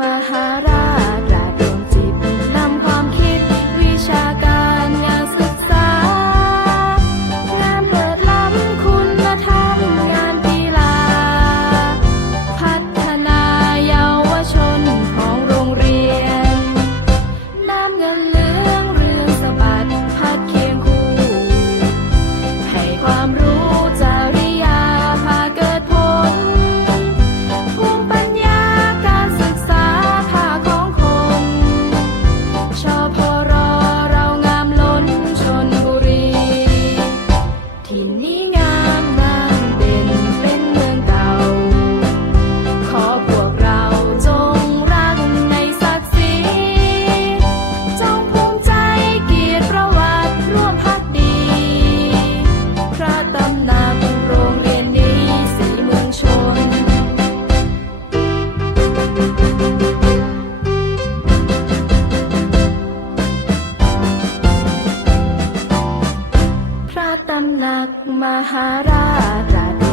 มหารา กมหาราช